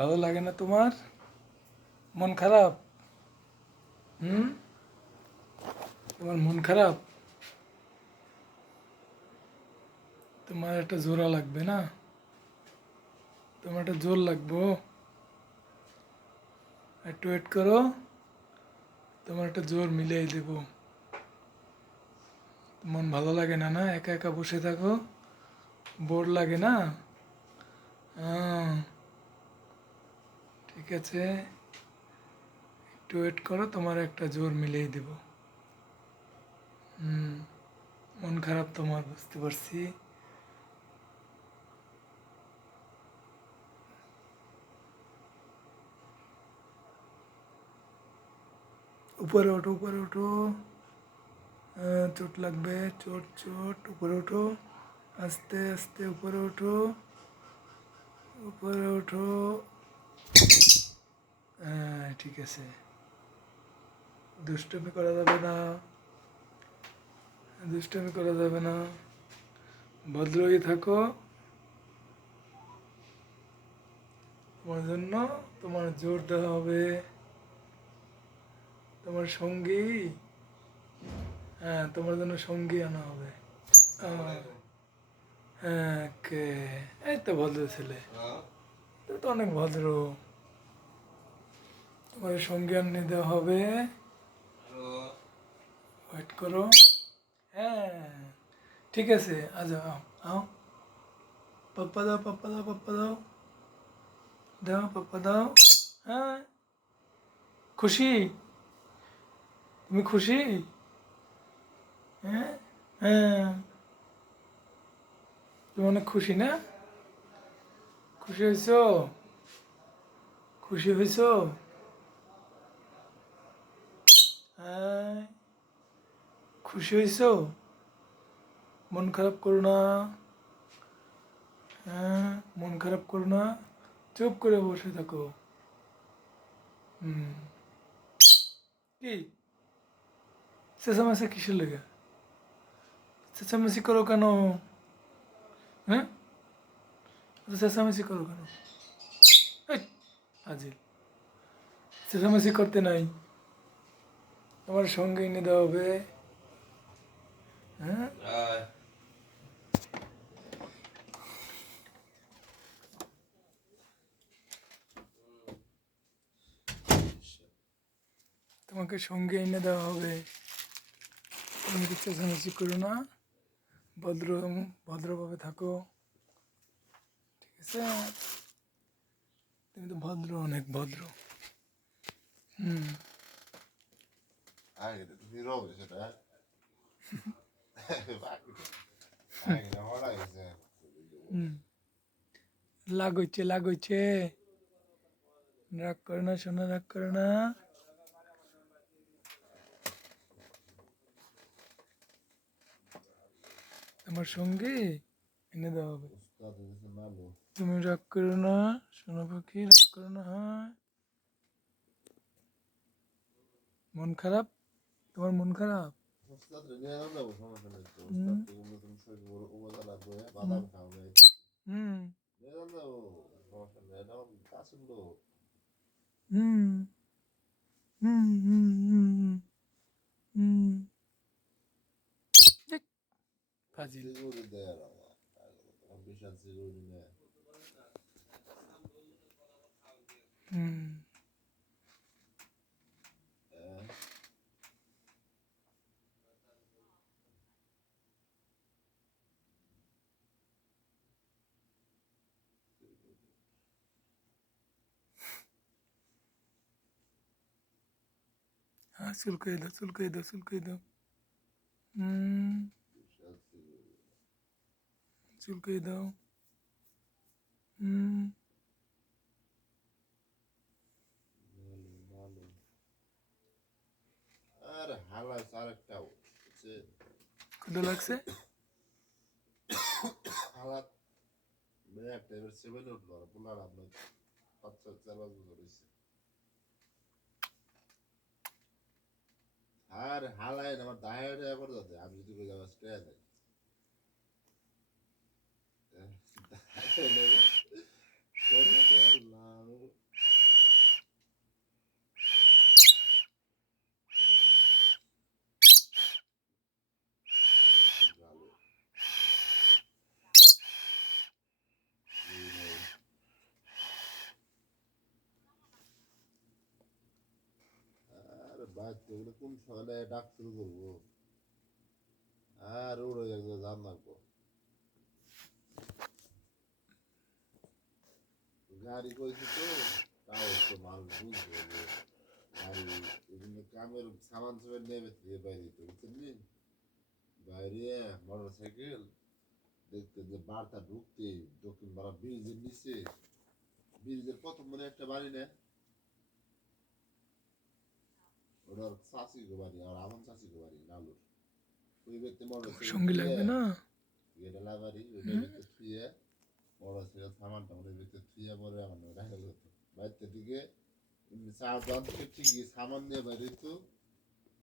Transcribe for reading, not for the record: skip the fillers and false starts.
ভালো লাগে না তোমার? মন খারাপ? হুম? তোমার মন খারাপ? তোমার একটা জোড়া লাগবে না? তোমার একটা জোর লাগবো। একটু ওয়েট করো, তোমার একটা জোর মিলিয়ে দেবো। মন ভালো লাগে না না? একা একা বসে থাকো, বোর লাগে না? আহ, ঠিক আছে, একটু ওয়েট করো, তোমার একটা জোর মিলিয়ে দেবো। হুম, মন খারাপ তোমার, বুঝতে পারছি। উপরে ওঠো, উপরে ওঠো। চোট লাগবে, চোট চোট। উপরে ওঠো, আস্তে আস্তে উপরে ওঠো, উপরে ওঠো। হ্যাঁ, ঠিক আছে। দুষ্টুমি করা যাবে না, দুষ্টুমি করা যাবে না। ভদ্রই থাকো। তোমার জন্য তোমার জোর দেওয়া হবে। তোমার সঙ্গী, হ্যাঁ, তোমার জন্য সঙ্গী আনা হবে। আহ, হ্যাঁ, কে? এই তো ভদ্র ছেলে, তুমি তো অনেক ভদ্র। তোমার সঙ্গী আনিয়ে দেওয়া হবে। ওয়েট করো। হ্যাঁ, ঠিক আছে, আজ আও আও। পাপ্পা দাও, পাপ্পা দাও, পাপ্পা দাও। দাও, পাপ্পা দাও। হ্যাঁ, খুশি? তুমি খুশি? হ্যাঁ, হ্যাঁ, তুমি অনেক খুশি না? খুশি হয়েছো? খুশি হয়েছো? হ্যাঁ, খুশি হয়েছো? মন খারাপ করো না। হ্যাঁ, মন খারাপ করো না, চুপ করে বসে থাকো। হুম, কি চেঁচামেচি কিসের লেগে? চেঁচামেচি করো কেন? হ্যাঁ, এত চেঁচামেচি করো কেন? এই, হাজির, চেঁচামেচি করতে নাই। তোমার সঙ্গে এনে দেওয়া হবে। হ্যাঁ, তোমাকে সঙ্গে এনে দেওয়া হবে। তুমি কি চেঁচামেচি করো না, ভদ্র, ভদ্রভাবে থাকো। ঠিক আছে, তুমি তো ভদ্র, অনেক ভদ্র। হুম, হুম, লাগাইছে, লাগাইছে। রাগ করে না, শোনা, রাগ করে না। আমার সঙ্গে এনে দেওয়া হবে। তুমি রাগ করো না, শোনো পাখি, রাগ করো না। হ্যাঁ, মন খারাপ? তোমার মন খারাপ? হুম, হুম, হুম, হুম, হুম, হুম, হুম, হুম। দেখ, ফাজিল। হুম, হ্যাঁ, চুলকাই দাও, চুলকাই দাও, চুলকাই দাও। হুম, চুলকাই দাও। হুম, ক্ষুধা লাগছে? বাড়িতে ওগুলো কোন সকালে ডাক শুরু করবো আর উড়ে যাবে জান লাগবো গাড়ি কইছি তো তাও তো মানুষ বুঝবে যে গাড়ি এগুলো কামের সামান সামান নেবে থেকে বাইরে তো বুঝলি বাইরে মোটর সাইকেল দেখতে যে বার্তা ঢুকতে দক্ষিণ পাড়া ব্রিজের নিচে ব্রিজের প্রথম মনে একটা বাড়ি না ওটার চাষি গো বাড়ি আর আমার চাষি গো বাড়ি নালুর ওই ব্যক্তি মোটর তোমার সাইকেল সঙ্গী থুয়ে লাগবে না? গেডালা বাড়ি ওইটার হুম? ভিতরে থুয়ে মোটর সাইকেল সামানটা ওটার ভিতরে থুয়ে পরে আমার রাখা যেত বাড়িতে দিকে চা দোকান থেকে ঠিকই সামান নিয়ে বাইরে তো